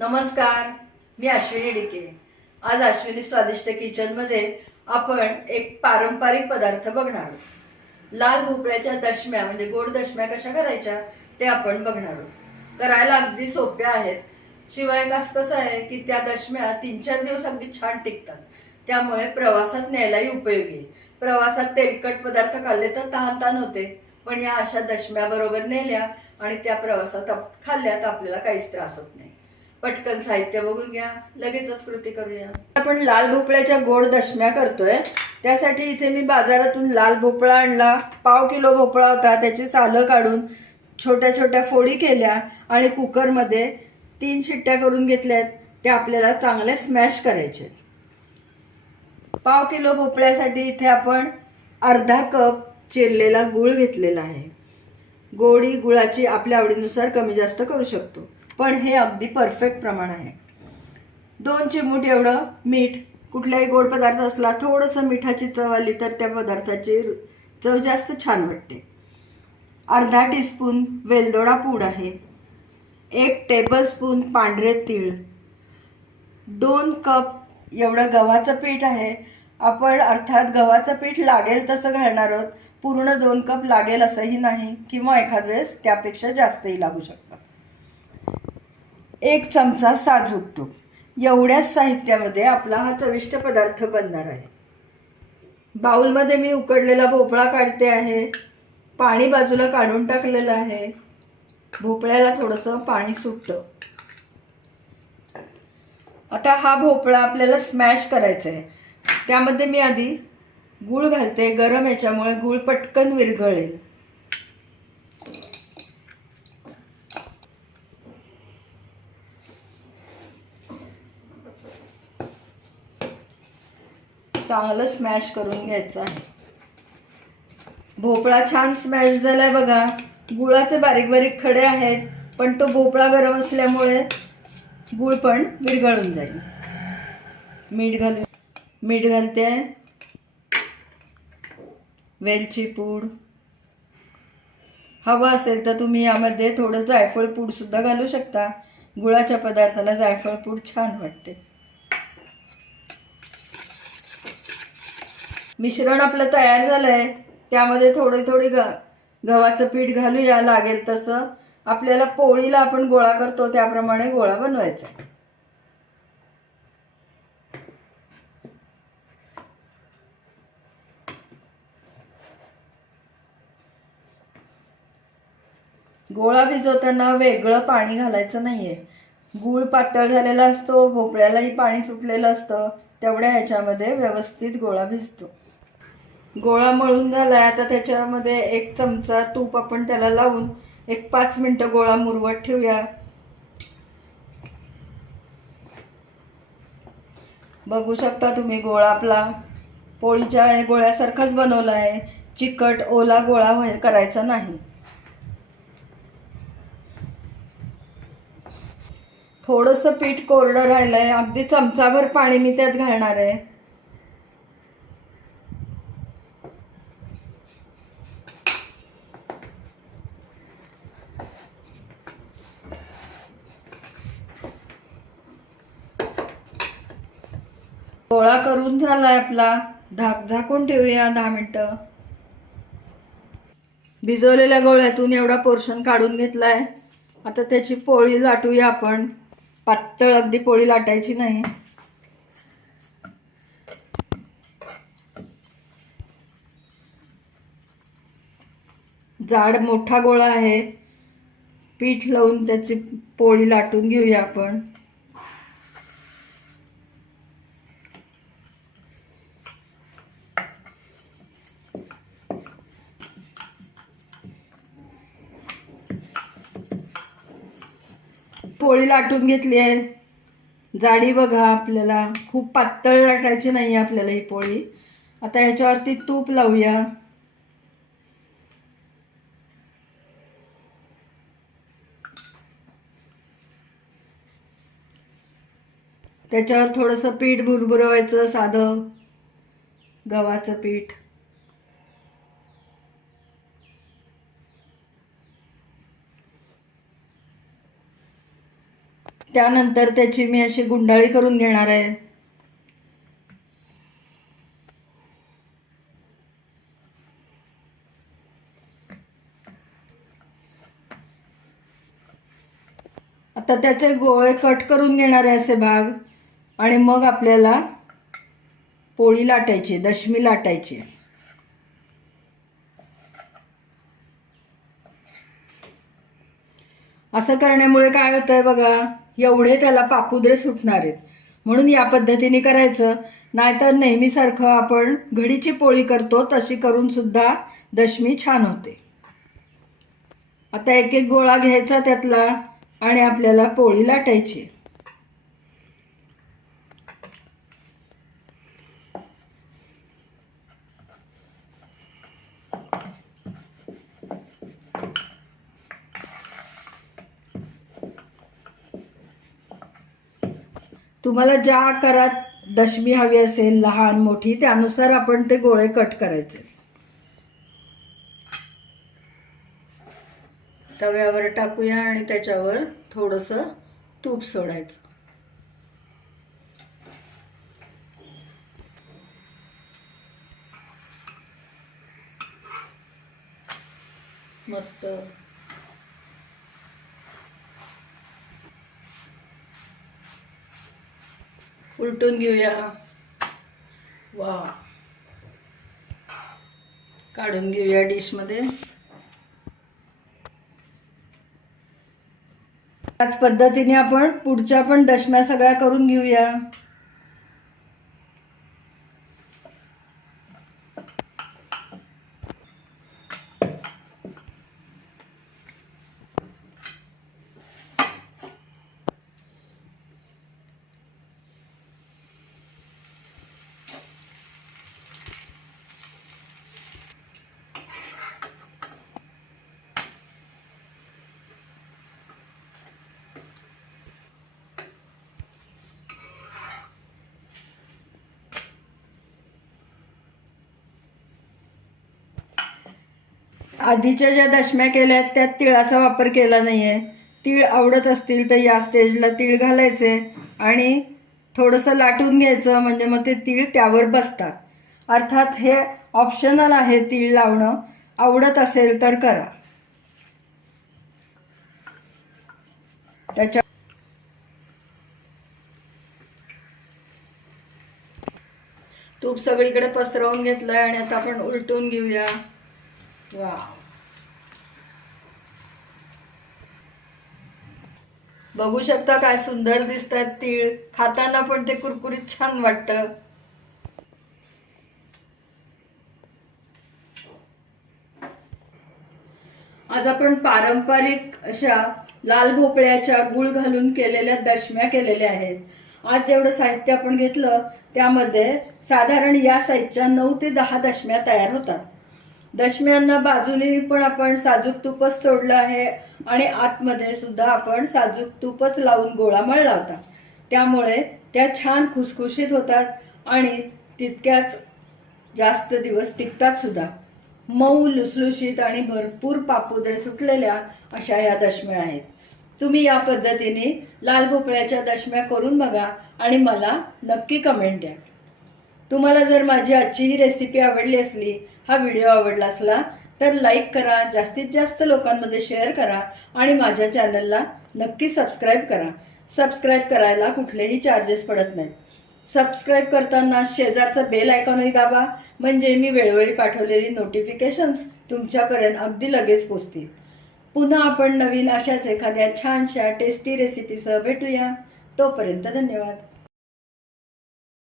नमस्कार मी अश्विनी डिके. आज अश्विनी स्वादिष्ट किचनमध्ये आपण एक पारंपरिक पदार्थ बघणार आहोत. लाल भोपळ्याच्या दशम्या म्हणजे गोड दशम्या कशा करायच्या ते आपण बघणार आहोत. करायला अगदी सोप्या आहेत. शिवाय कस कसं आहे की त्या दशम्या तीन चार दिवस अगदी छान टिकतात. त्यामुळे प्रवासात न्यायलाही उपयोगी प्रवासात तेलकट पदार्थ खाल्ले तर तहान ताण होते पण या अशा दशम्याबरोबर नेल्या आणि त्या प्रवासात आप- खाल्ल्या तर आपल्याला काहीच त्रास होत नाही. पटकन साहित्य बघून घ्या लगेचच कृती करूया. आपण लाल भोपळ्याच्या गोड दशम्या करतोय. त्यासाठी इथे मी बाजारातून लाल भोपळा आणला. पाव किलो भोपळा होता त्याची सालं काढून छोट्या छोट्या फोडी केल्या आणि कुकरमध्ये तीन शिट्ट्या करून घेतल्यात. त्या आपल्याला चांगले स्मॅश करायचे. पाव किलो भोपळ्यासाठी इथे आपण अर्धा कप चिरलेला गूळ घेतलेला आहे. गोडी गुळाची आपल्या आवडीनुसार कमी जास्त करू शकतो. पण हे अगदी परफेक्ट प्रमाण आहे. दोन चिमूट एवढं मीठ कुठलाही गोड पदार्थ असला थोडंसं मिठाची चव आली तर त्या पदार्थाची चव जास्त छान वाटते. अर्धा टीस्पून वेलदोडा पूड आहे. एक टेबलस्पून पांढरे तीळ. दोन कप एवढं गव्हाचं पीठ आहे. आपण अर्थात गव्हाचं पीठ लागेल तसं घालणार आहोत. पूर्ण दोन कप लागेल असंही नाही किंवा एखाद वेळेस त्यापेक्षा जास्तही लागू शकतं. एक चमचा साजूक तूप. एवढ्याच साहित्यामध्ये आपला हा चविष्ट पदार्थ बनणार आहे. बाउलमध्ये मी उकडलेला भोपळा काढते आहे. पाणी बाजूला काढून टाकलेलं आहे. भोपळ्याला थोडंसं पाणी सुटतं. आता हा भोपळा आपल्याला स्मॅश करायचा आहे. त्यामध्ये मी आधी गूळ घालते. गरम याच्यामुळे गूळ पटकन विरघळेल. चांगलं स्मॅश करून घ्यायचं आहे. भोपळा छान स्मॅश झालाय बघा. गुळाचे बारीक बारीक खडे आहेत पण तो भोपळा गरम असल्यामुळे गुळ पण विरघळून जाईल. मीठ घालून मीठ घालते. वेलची पूड. हवं असेल तर तुम्ही यामध्ये थोडं जायफळ पूड सुद्धा घालू शकता. गुळाच्या पदार्थाला जायफळ पूड छान वाटते. मिश्रण आपलं तयार झालंय त्यामध्ये थोडे थोडे ग गव्हाचं पीठ घालूया लागेल तसं. आपल्याला पोळीला आपण गोळा करतो त्याप्रमाणे गोळा बनवायचा. गोळा भिजवताना वेगळं पाणी घालायचं नाहीये. गूळ पातळ झालेला असतो भोपळ्यालाही पाणी सुटलेलं असतं तेवढ्या ह्याच्यामध्ये व्यवस्थित गोळा भिजतो. गोळा मळून झालाय. आता त्याच्यामध्ये एक चमचा तूप आपण त्याला लावून एक पाच मिनटं गोळा मुरवत ठेवूया. बघू शकता तुम्ही गोळा आपला. पोळीच्या गोळ्यासारखाच बनवला आहे चिकट ओला गोळा व्हाय- करायचा नाही. थोडंसं पीठ कोरडं राहिलं आहे अगदी चमचाभर पाणी मी त्यात घालणार आहे. गोळा करून झालाय आपला. झाक झाकून ठेवूया दहा मिनटं. भिजवलेल्या गोळ्यातून एवढा पोर्शन काढून घेतलाय. आता त्याची पोळी लाटूया आपण. पातळ अगदी पोळी लाटायची नाही. जाड मोठा गोळा आहे. पीठ लावून त्याची पोळी लाटून घेऊया आपण. पोळी लाटून घेतली आहे. जाडी बघा आपल्याला. खूप पातळ लाटायची नाही आहे आपल्याला ही पोळी. आता ह्याच्यावरती तूप लावूया. त्याच्यावर थोडंसं पीठ भुरभुरवायचं साधं. गव्हाचं पीठ. त्यानंतर त्याची मी अशी गुंडाळी करून घेणार आहे. आता त्याचे गोळे कट करून घेणारे असे भाग. आणि मग आपल्याला पोळी लाटायची दशमी लाटायची. असं करण्यामुळे काय होतंय बघा? एवढे त्याला पापुद्रे सुटणार आहेत. म्हणून या पद्धतीने करायचं. नाहीतर नेहमीसारखं आपण घडीची पोळी करतो तशी करून सुद्धा दशमी छान होते. आता एक एक गोळा घ्यायचा त्यातला आणि आपल्याला पोळी लाटायची. तुम्हाला ज्या आकारात दशमी हवी असेल लहान मोठी त्यानुसार आपण ते गोळे कट करायचे. तव्यावर टाकूया आणि त्याच्यावर थोडंसं तूप सोडायचं. मस्त. उलटून घेऊया. वा. काढून घेऊया डिशमध्ये. त्याच पद्धतीने आपण पुढच्या पण दशम्या सगळ्या करून घेऊया. आधीच्या ज्या दशम्या केल्या त्यात तिळाचा वापर केला नाही आहे तीळ आवडत असतील तर या स्टेजला तीळ घालायचे आणि थोडंसं लाटून घ्यायचं म्हणजे मग ते तीळ त्यावर बसतात. अर्थात हे ऑप्शनल आहे तीळ लावणं. आवडत असेल तर करा. त्याच्या तूप सगळीकडे पसरवून घेतलंय आणि आता आपण उलटून घेऊया. वा बघू शकता काय सुंदर दिसतात तीळ. खाताना पण ते कुरकुरीत छान वाटतं. आज आपण पारंपरिक अशा लाल भोपळ्याच्या गुळ घालून केलेल्या दशम्या केलेल्या आहेत. आज जेवढं साहित्य आपण घेतलं त्यामध्ये साधारण या साईजच्या नऊ ते दहा दशम्या तयार होतात. दशम्यांना बाजूने पण आपण साजूक तुपच सोडलं आहे आणि आतमध्ये सुद्धा आपण साजूक तुपच लावून गोळामळ लावतात त्यामुळे त्या छान खुसखुशीत होतात आणि तितक्याच जास्त दिवस टिकतात सुद्धा. मऊ लुसलुशीत आणि भरपूर पापुद्रे सुटलेल्या अशा या दशम्या आहेत. तुम्ही या पद्धतीने लाल भोपळ्याच्या दशम्या करून बघा आणि मला नक्की कमेंट द्या. तुम्हाला जर माझी आजची ही रेसिपी आवडली असली हा व्हिडिओ आवडला असला तर लाईक करा जास्तीत जास्त लोकांमध्ये शेअर करा आणि माझ्या चॅनलला नक्की सबस्क्राईब करा. सबस्क्राईब करायला कुठलेही चार्जेस पडत नाहीत. सबस्क्राईब करताना शेजारचा बेल आयकॉनही दाबा म्हणजे मी वेळोवेळी पाठवलेली नोटिफिकेशन्स तुमच्यापर्यंत अगदी लगेच पोचतील. पुन्हा आपण नवीन अशाच एखाद्या छानशा टेस्टी रेसिपीसह भेटूया. तोपर्यंत धन्यवाद.